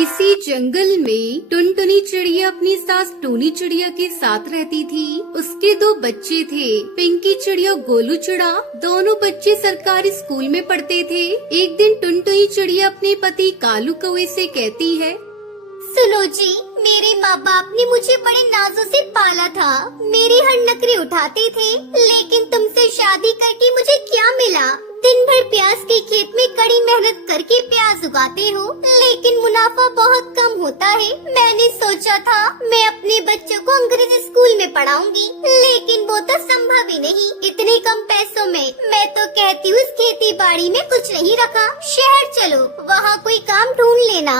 किसी जंगल में टुनटुनी चिड़िया अपनी सास टूनी चिड़िया के साथ रहती थी। उसके दो बच्चे थे, पिंकी चिड़िया, गोलू चिड़ा। दोनों बच्चे सरकारी स्कूल में पढ़ते थे। एक दिन टुनटुनी चिड़िया अपने पति कालू कौवे से कहती है, सुनो जी, मेरे माँ बाप ने मुझे बड़े नाजों से पाला था। मेरी हर नखरे उठाते थे, लेकिन तुमसे शादी करके मुझे क्या मिला? दिन भर प्याज के खेत में कड़ी मेहनत करके प्याज उगाते हो, लेकिन मुनाफा बहुत कम होता है। मैंने सोचा था मैं अपने बच्चों को अंग्रेजी स्कूल में पढ़ाऊंगी, लेकिन वो तो संभव ही नहीं। इतने कम पैसों में मैं तो कहती हूँ इस खेती बाड़ी में कुछ नहीं रखा। शहर चलो, वहाँ कोई काम ढूंढ लेना।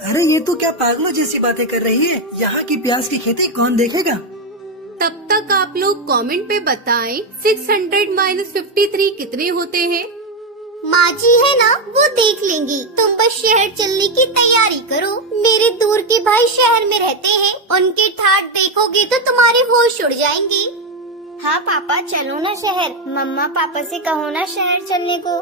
अरे ये तो क्या पागलों जैसी बातें कर रही है। यहाँ की प्याज की खेती कौन देखेगा? तब तक आप लोग कमेंट पे बताएं 600 - 53 कितने होते हैं। माँ जी है ना, वो देख लेंगी। तुम बस शहर चलने की तैयारी करो। मेरे दूर के भाई शहर में रहते हैं, उनके ठाट देखोगे तो तुम्हारे होश उड़ जाएंगे। हाँ पापा, चलो ना शहर। मम्मा पापा से कहो ना शहर चलने को।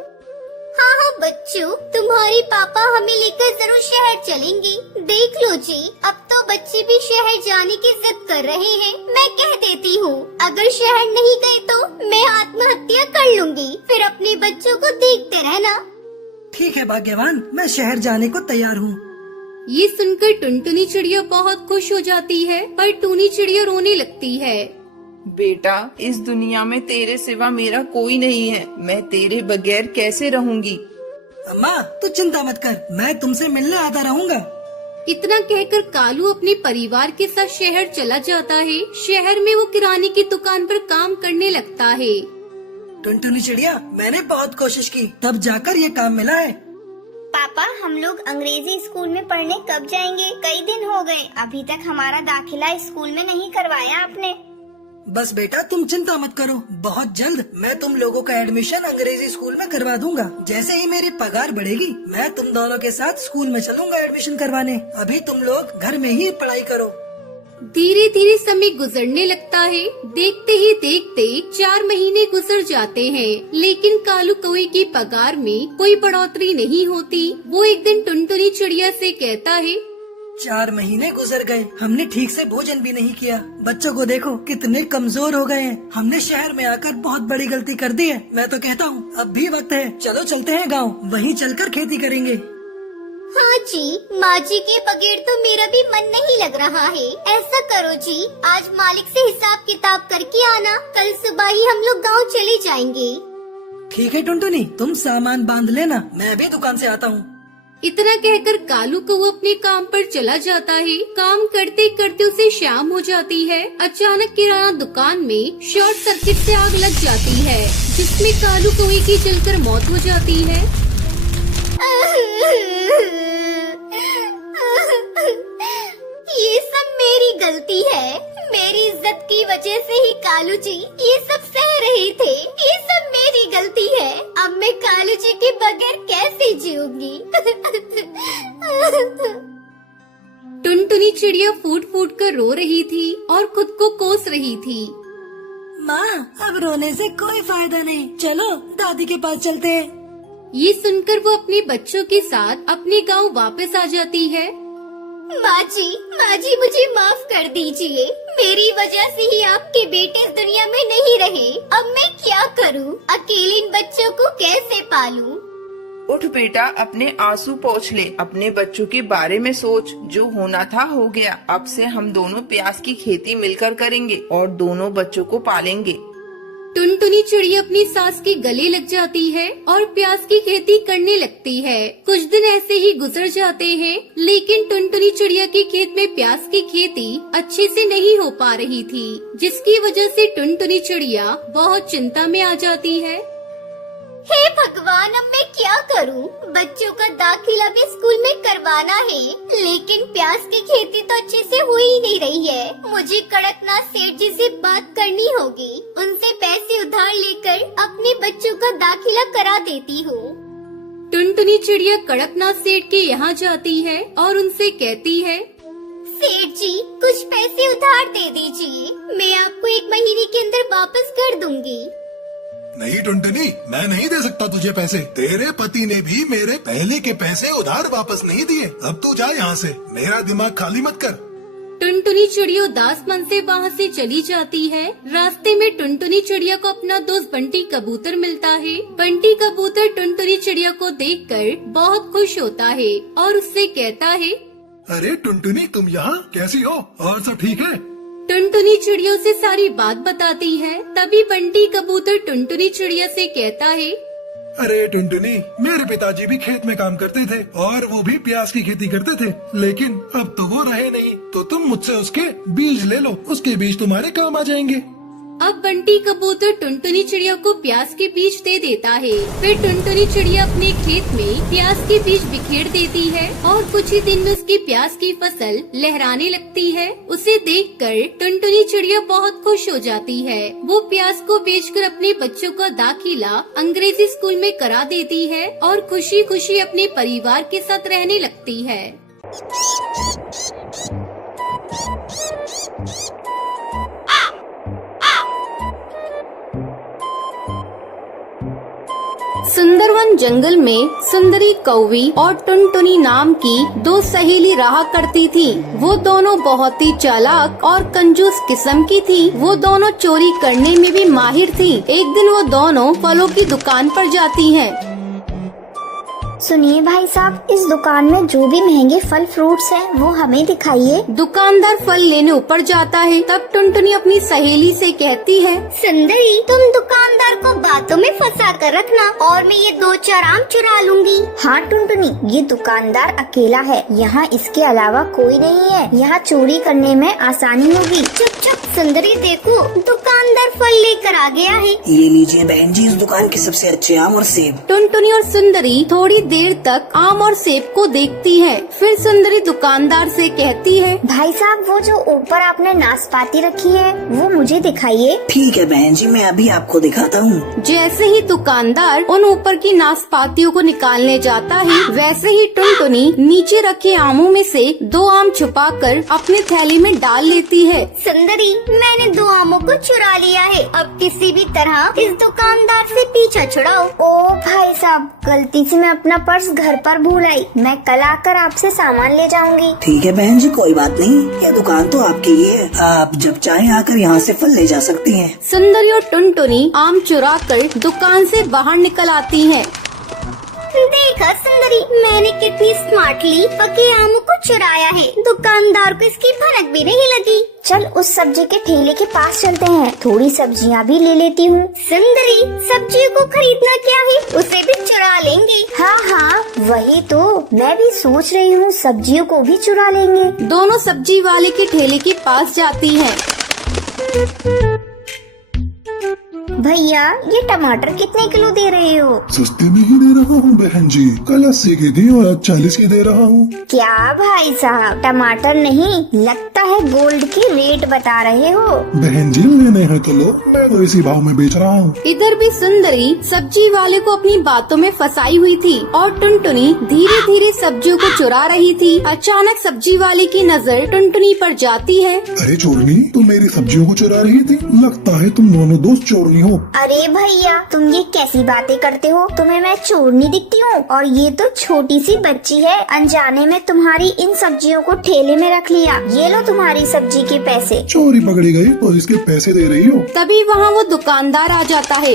हाँ हाँ बच्चों, तुम्हारे पापा हमें लेकर जरूर शहर चलेंगे। देख लो जी, अब तो बच्चे भी शहर जाने की जिद कर रहे हैं। मैं कह देती हूँ, अगर शहर नहीं गए तो मैं आत्महत्या कर लूँगी। फिर अपने बच्चों को देखते रहना। ठीक है भाग्यवान, मैं शहर जाने को तैयार हूँ। ये सुनकर टुनटुनी चिड़िया बहुत खुश हो जाती है, पर टूनी चिड़िया रोने लगती है। बेटा, इस दुनिया में तेरे सिवा मेरा कोई नहीं है। मैं तेरे बगैर कैसे रहूंगी? अम्मा तू चिंता मत कर, मैं तुमसे मिलने आता रहूँगा। इतना कहकर कालू अपने परिवार के साथ शहर चला जाता है। शहर में वो किराने की दुकान पर काम करने लगता है। टुनटुनी चिड़िया, मैंने बहुत कोशिश की, तब जाकर ये काम मिला है। पापा, हम लोग अंग्रेजी स्कूल में पढ़ने कब जाएंगे? कई दिन हो गए, अभी तक हमारा दाखिला स्कूल में नहीं करवाया आपने। बस बेटा तुम चिंता मत करो, बहुत जल्द मैं तुम लोगों का एडमिशन अंग्रेजी स्कूल में करवा दूंगा। जैसे ही मेरी पगार बढ़ेगी, मैं तुम दोनों के साथ स्कूल में चलूंगा एडमिशन करवाने। अभी तुम लोग घर में ही पढ़ाई करो। धीरे धीरे समय गुजरने लगता है। देखते ही देखते 4 महीने गुजर जाते हैं, लेकिन कालू कौवे की पगार में कोई बढ़ोतरी नहीं होती। वो एक दिन टुनटुनी चिड़िया से कहता है, 4 महीने गुजर गए, हमने ठीक से भोजन भी नहीं किया। बच्चों को देखो कितने कमजोर हो गए हैं। हमने शहर में आकर बहुत बड़ी गलती कर दी है। मैं तो कहता हूँ अब भी वक्त है, चलो चलते हैं गांव, वहीं चलकर खेती करेंगे। हाँ जी, माँ जी के बगैर तो मेरा भी मन नहीं लग रहा है। ऐसा करो जी, आज मालिक से हिसाब किताब करके आना। कल सुबह ही हम लोग गाँव चले जाएंगे। ठीक है टुनटुनी, तुम सामान बांध लेना, मैं भी दुकान से आता हूँ। इतना कहकर कालू को वो अपने काम पर चला जाता है। काम करते करते उसे शाम हो जाती है। अचानक किराना दुकान में शॉर्ट सर्किट से आग लग जाती है, जिसमें कालू कौवे की जलकर मौत हो जाती है। ये सब मेरी गलती है। मेरी इज्जत की वजह से ही कालू जी ये सब सह रहे थे। ये सब मेरी गलती है। अब मैं कालू जी के बगैर कैसे जीऊंगी? टुनटुनी चिड़िया फूट फूट कर रो रही थी और खुद को कोस रही थी। माँ, अब रोने से कोई फायदा नहीं, चलो दादी के पास चलते हैं। ये सुनकर वो अपने बच्चों के साथ अपने गांव वापस आ जाती है। माँ जी मुझे माफ कर दीजिए। मेरी वजह से ही आपके बेटे इस दुनिया में नहीं रहे। अब मैं क्या करूँ? अकेले इन बच्चों को कैसे पालूं? उठ बेटा, अपने आंसू पोंछ ले। अपने बच्चों के बारे में सोच। जो होना था हो गया। अब से हम दोनों प्याज की खेती मिलकर करेंगे और दोनों बच्चों को पालेंगे। टुनटुनी चिड़िया अपनी सास के गले लग जाती है और प्याज की खेती करने लगती है। कुछ दिन ऐसे ही गुजर जाते हैं, लेकिन टुनटुनी चिड़िया के खेत में प्याज की खेती अच्छे से नहीं हो पा रही थी, जिसकी वजह से टुनटुनी चिड़िया बहुत चिंता में आ जाती है। हे भगवान, अब मैं क्या करूं? बच्चों का दाखिला भी स्कूल में करवाना है, लेकिन प्याज की खेती तो अच्छे से हो ही नहीं रही है। मुझे कड़कनाथ सेठ जी से बात करनी होगी। उनसे पैसे उधार लेकर अपने बच्चों का दाखिला करा देती हूँ। टुनटुनी चिड़िया कड़कनाथ सेठ के यहाँ जाती है और उनसे कहती है, सेठ जी, कुछ पैसे उधार दे दीजिए। मैं आपको 1 महीने के अंदर वापस कर दूंगी। नहीं टुनटुनी, मैं नहीं दे सकता तुझे पैसे। तेरे पति ने भी मेरे पहले के पैसे उधार वापस नहीं दिए। अब तू जा यहाँ से, मेरा दिमाग खाली मत कर। टुनटुनी चिड़िया उदास मन से वहाँ से चली जाती है। रास्ते में टुनटुनी चिड़िया को अपना दोस्त बंटी कबूतर मिलता है। बंटी कबूतर टुनटुनी चिड़िया को देखकर बहुत खुश होता है और उससे कहता है, अरे टुनटुनी, तुम यहाँ कैसी हो और सब ठीक है? टुनटुनी चिड़िया से सारी बात बताती है। तभी बंटी कबूतर टुनटुनी चिड़िया से कहता है, अरे टुनटुनी, मेरे पिताजी भी खेत में काम करते थे और वो भी प्याज की खेती करते थे, लेकिन अब तो वो रहे नहीं, तो तुम मुझसे उसके बीज ले लो, उसके बीज तुम्हारे काम आ जाएंगे। अब बंटी कबूतर टुनटुनी चिड़िया को प्याज के बीज दे देता है। फिर टुनटुनी चिड़िया अपने खेत में प्याज के बीज बिखेर देती है और कुछ ही दिन में उसकी प्याज की फसल लहराने लगती है। उसे देखकर टुनटुनी चिड़िया बहुत खुश हो जाती है। वो प्याज को बेचकर अपने बच्चों का दाखिला अंग्रेजी स्कूल में करा देती है और खुशी खुशी अपने परिवार के साथ रहने लगती है। सुंदरवन जंगल में सुंदरी कौवी और टुनटुनी नाम की दो सहेली रहा करती थी। वो दोनों बहुत ही चालाक और कंजूस किस्म की थी। वो दोनों चोरी करने में भी माहिर थी। एक दिन वो दोनों फलों की दुकान पर जाती हैं। सुनिए भाई साहब, इस दुकान में जो भी महंगे फल फ्रूट्स हैं वो हमें दिखाइए। दुकानदार फल लेने ऊपर जाता है। तब टुनटुनी अपनी सहेली से कहती है, सुंदरी, तुम दुकानदार को बातों में फंसा कर रखना और मैं ये 2-4 आम चुरा लूंगी। हाँ टुनटुनी, ये दुकानदार अकेला है, यहाँ इसके अलावा कोई नहीं है। यहाँ चोरी करने में आसानी होगी। चुप चुप सुंदरी, देखो दुकानदार फल लेकर आ गया है। ये लीजिए बहन जी, इस दुकान के सबसे अच्छे आम और सेब। टुनटुनी और सुंदरी थोड़ी देर तक आम और सेब को देखती है। फिर सुंदरी दुकानदार से कहती है, भाई साहब, वो जो ऊपर आपने नाशपाती रखी है वो मुझे दिखाइए। ठीक है बहन जी, मैं अभी आपको दिखाता हूँ। जैसे ही दुकानदार उन ऊपर की नाशपातियों को निकालने जाता है, वैसे ही टुनटुनी नीचे रखे आमों में से 2 आम छुपाकर अपने थैली में डाल लेती है। सुंदरी, मैंने 2 आमों को चुरा लिया है। अब किसी भी तरह इस दुकानदार से पीछा छुड़ाओ। ओ भाई साहब, गलती से मैं अपना पर्स घर पर भूल आई। मैं कल आकर आपसे सामान ले जाऊंगी। ठीक है बहन जी, कोई बात नहीं, ये दुकान तो आपकी ही है। आप जब चाहें आकर यहाँ से फल ले जा सकती हैं। सुंदरी और टुनटुनी आम चुराकर दुकान से बाहर निकल आती हैं। देखा सुंदरी, मैंने कितनी स्मार्टली पके आमों को चुराया है। दुकानदार को इसकी भनक भी नहीं लगी। चल उस सब्जी के ठेले के पास चलते हैं, थोड़ी सब्जियां भी ले लेती हूँ। सुंदरी, सब्जियों को खरीदना क्या है, उसे भी चुरा लेंगे। हाँ हाँ, वही तो मैं भी सोच रही हूँ, सब्जियों को भी चुरा लेंगे। दोनों सब्जी वाले के ठेले के पास जाती हैं। भैया, ये टमाटर कितने किलो दे रहे हो? सस्ते में ही दे रहा हूँ बहन जी, कल 80 की थी और आज 40 की दे रहा हूँ। क्या भाई साहब, टमाटर नहीं, लगता है गोल्ड की रेट बता रहे हो। बहन जी, लेने हैं तो लो, मैं तो इसी भाव में बेच रहा हूँ। इधर भी सुंदरी सब्जी वाले को अपनी बातों में फंसाई हुई थी और टुनटुनी धीरे धीरे सब्जियों को चुरा रही थी। अचानक सब्जी वाले की नजर टुनटुनी पर जाती है। अरे चोरनी, तुम मेरी सब्जियों को चुरा रही थी? लगता है तुम दोनों दोस्त चोरनी हो। अरे भैया, तुम ये कैसी बातें करते हो? तुम्हें मैं चोरनी दिखती हूँ? और ये तो छोटी सी बच्ची है। अनजाने में तुम्हारी इन सब्जियों को ठेले में रख लिया। ये लो तुम्हारी सब्जी के पैसे। चोरी पकड़ी गई तो इसके पैसे दे रही हो? तभी वहाँ वो दुकानदार आ जाता है।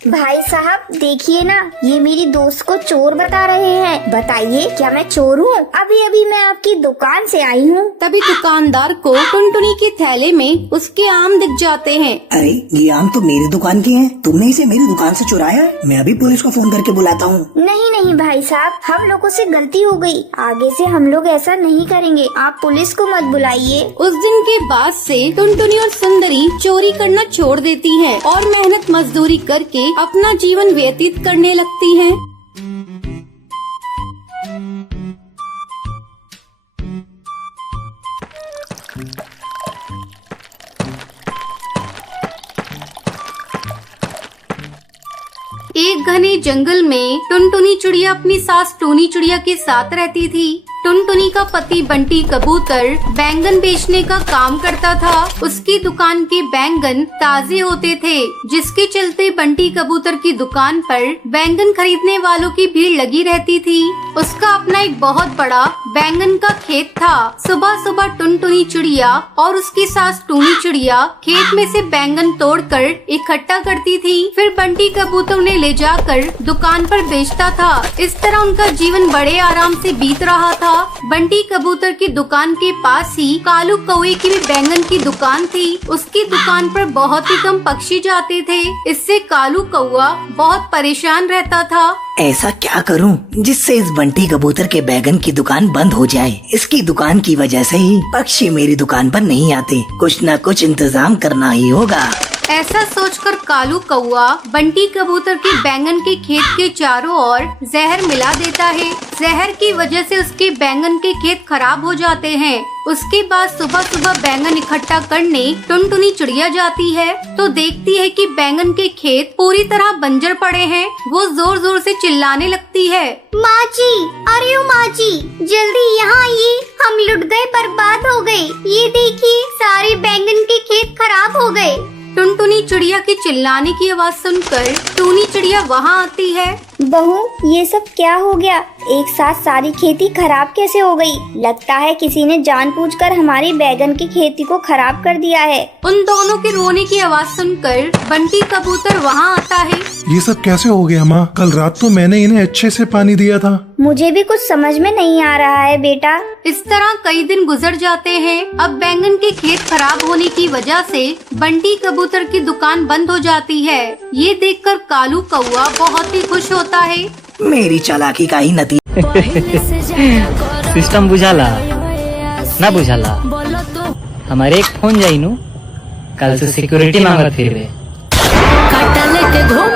भाई साहब, देखिए ना, ये मेरी दोस्त को चोर बता रहे हैं। बताइए, क्या मैं चोर हूँ? अभी अभी मैं आपकी दुकान से आई हूँ। तभी दुकानदार को टुनटुनी के थैले में उसके आम दिख जाते हैं। अरे, ये आम तो मेरी दुकान के हैं। तुमने इसे मेरी दुकान से चुराया? मैं अभी पुलिस को फोन करके बुलाता हूँ। नहीं नहीं भाई साहब, हम लोगों से गलती हो गई। आगे से हम लोग ऐसा नहीं करेंगे। आप पुलिस को मत बुलाइए। उस दिन के बाद से टुनटुनी और सुंदरी चोरी करना छोड़ देती हैं और मेहनत मजदूरी करके अपना जीवन व्यतीत करने लगती हैं। एक घने जंगल में टुनटुनी चिड़िया अपनी सास टूनी चिड़िया के साथ रहती थी। टुनटुनी का पति बंटी कबूतर बैंगन बेचने का काम करता था। उसकी दुकान के बैंगन ताजे होते थे, जिसके चलते बंटी कबूतर की दुकान पर बैंगन खरीदने वालों की भीड़ लगी रहती थी। उसका अपना एक बहुत बड़ा बैंगन का खेत था। सुबह सुबह टुनटुनी चिड़िया और उसकी सास टूनी चिड़िया खेत में से बैंगन तोड़कर इकट्ठा करती थी, फिर बंटी कबूतर उन्हें ले जाकर दुकान पर बेचता था। इस तरह उनका जीवन बड़े आराम से बीत रहा था। बंटी कबूतर की दुकान के पास ही कालू कौवे की भी बैंगन की दुकान थी। उसकी दुकान पर बहुत ही कम पक्षी जाते थे, इससे कालू कौवा बहुत परेशान रहता था। ऐसा क्या करूं जिससे इस बंटी कबूतर के बैगन की दुकान बंद हो जाए। इसकी दुकान की वजह से ही पक्षी मेरी दुकान पर नहीं आते। कुछ न कुछ इंतजाम करना ही होगा। ऐसा सोचकर कालू कौवा बंटी कबूतर के बैंगन के खेत के चारों ओर जहर मिला देता है। जहर की वजह से उसके बैंगन के खेत खराब हो जाते हैं। उसके बाद सुबह सुबह बैंगन इकट्ठा करने टुनटुनी चिड़िया जाती है तो देखती है कि बैंगन के खेत पूरी तरह बंजर पड़े हैं। वो जोर जोर से चिल्लाने लगती है, माँ जी, अरे ओ माँ जी, जल्दी यहाँ आइए, हम लुट गए, बर्बाद हो गए। ये देखिए, सारे बैंगन के खेत खराब हो गए। टुनटुनी चिड़िया के चिल्लाने की आवाज सुनकर टूनी चिड़िया वहाँ आती है। बहू, ये सब क्या हो गया? एक साथ सारी खेती खराब कैसे हो गई? लगता है किसी ने जानबूझकर हमारी बैगन की खेती को खराब कर दिया है। उन दोनों के रोने की आवाज सुनकर बंटी कबूतर वहाँ आता है। ये सब कैसे हो गया माँ? कल रात तो मैंने इन्हें अच्छे से पानी दिया था। मुझे भी कुछ समझ में नहीं आ रहा है बेटा। इस तरह कई दिन गुजर जाते हैं। अब बैंगन के खेत खराब होने की वजह से बंटी कबूतर की दुकान बंद हो जाती है। ये देखकर कालू कौवा बहुत ही खुश होता है। मेरी चालाकी का ही नतीजा। सिस्टम बुझाला ना बुझाला हमारे एक फोन जाइनु कल से सिक्योरिटी मांगत फिर काटा लेके घूम